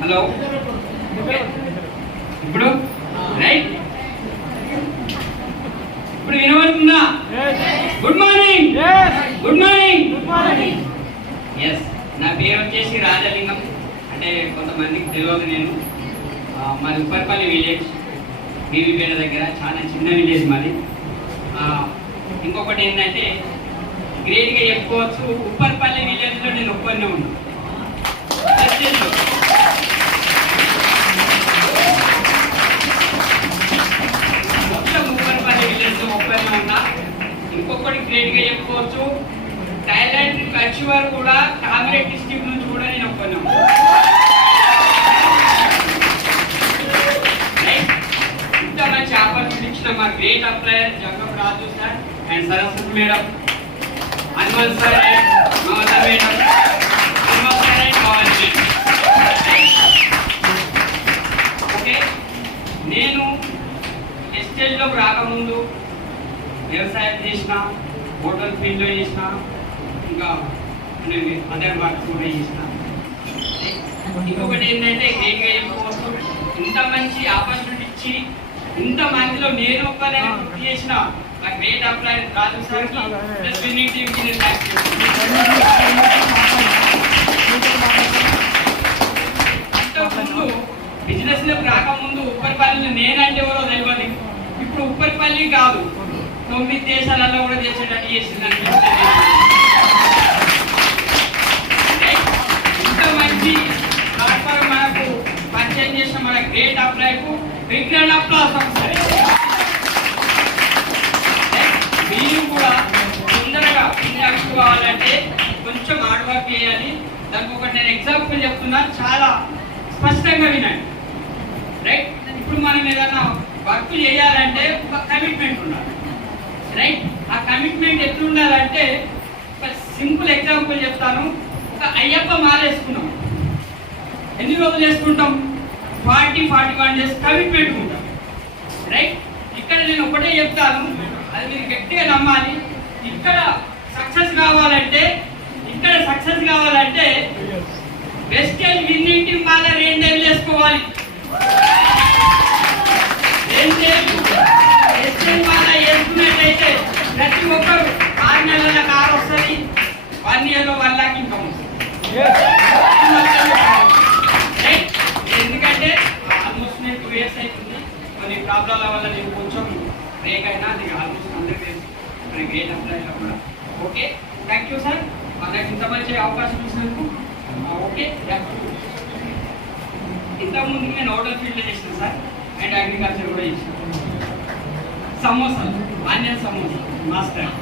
Hello ఇప్పుడు right ఇప్పుడు వినబడుతుందా? Good morning. Good morning. Yes, నా పేరు వచ్చేసి రాజలింగం. అంటే కొంతమందికి తెలియదు, నేను మాది ఉప్పర్పల్లి విలేజ్, బీవీపేట దగ్గర. చాలా చిన్న విలేజ్ మాది. ఇంకొకటి ఏంటంటే గ్రేట్గా చెప్పుకోవచ్చు, ఉప్పర్పల్లి విలేజ్లో నేను ఒక్కనే ఉన్నాను. మొత్తం ఉప్పర్పల్లి విలేజ్లో ఒక్కనే ఉన్నా. ఇంకొకటి గ్రేట్గా చెప్పుకోవచ్చు, థాయిలాండ్ కచ్వార్ కూడా కాంగ్రెస్ డిస్ట్రిక్ట్ నుంచి కూడా నేను ఒక్కనే ఉన్నాను. ఇంత మంచి ఆపర్చునిటీ ఇచ్చిన మా గ్రేట్ అప్లయర్ Jangam Raju sir and Saraswati madam, అన్వల్ సార్ అండ్ మమతా మేడం, అన్వల్ sir and Pavan madam. Okay, నేను ఎస్టేజ్లోకి రాకముందు వ్యవసాయం చేసిన, హోటల్ ఫీల్డ్లో చేసిన, ఇంకా అదర్ వర్క్ కూడా చేసిన. ఇంకొకటి ఏంటంటే కోసం ఇంత మంచి ఆపర్చునిటీ ఇచ్చి ఇంత మందిలో నేను ఒక్కనే పూర్తి చేసిన ఆ గ్రేట్ అప్లయర్ రాజు సార్ ప్లస్ విన్నింగ్ టీమ్ కి నేను థాంక్స్ చెప్తున్నాను. అంతకుముందు బిజినెస్ లోకి రాకముందు ఉప్పర్పల్లిలో నేనంటే ఎవరో తెలియదు. ఇప్పుడు ఉప్పర్పల్లి కాదు, 9 దేశాలలో కూడా చేసేటట్టు చేసిందని ఇంత మంచి ప్లాట్ఫామ్ మనకు పరిచయం చేసిన మన గ్రేట్ అప్లైకు బిగ్ రౌండ్ ఆఫ్ అప్లాస్ ఒకసారి. మీరు కూడా తొందరగా ఇండక్ట్ కావాలంటే కొంచెం హార్డ్ వర్క్ చేయాలి. దానికి ఒకటి నేను ఎగ్జాంపుల్ చెప్తున్నాను, చాలా స్పష్టంగా వినండి. రైట్, ఇప్పుడు మనం ఏదైనా వర్క్ చేయాలంటే ఒక కమిట్మెంట్ ఉండాలి. రైట్, ఆ కమిట్మెంట్ ఎట్లా ఉండాలంటే ఒక సింపుల్ ఎగ్జాంపుల్ చెప్తాను. ఒక అయ్యప్ప మాల వేసుకున్నాం, ఎన్ని రోజులు వేసుకుంటాం? 40-41 డేస్ కమిట్మెంట్ ఉంటాం. రైట్, ఇక్కడ నేను ఒకటే చెప్తాను, అది మీరు గట్టిగా నమ్మాలి. ఇక్కడ సక్సెస్ కావాలంటే వెస్టేజ్ విన్నింగ్ టీం బాగా 2 డేలు వేసుకోవాలి. 2 డేలు వెస్టేజ్ బాగా వేసుకున్నట్టయితే ప్రతి ఒక్కరు 6 నెలల కారు వస్తుంది, 1 ఇయర్లో 1 లాక్ ఇన్కమ్ వస్తుంది. ఎందుకంటే ఆల్మోస్ట్ నేను 2 ఇయర్స్ అవుతుంది, కొన్ని ప్రాబ్లంల వల్ల నేను కొంచెం బ్రేక్ అయినా. అది ఆల్మోస్ట్ అందరికీ తెలుసు, మన గ్రేట్ అప్లైలో కూడా. ఓకే, థ్యాంక్ యూ సార్, మనకి ఇంత మంచి అవకాశం ఇచ్చినందుకు. ఓకే, ఇంతకుముందు నేను హోటల్ ఫీల్డ్లో చేసిన సార్, అండ్ అగ్రికల్చర్ కూడా చేసిన. సమోసాలు, ఆనియన్ సమోసా మాస్టర్.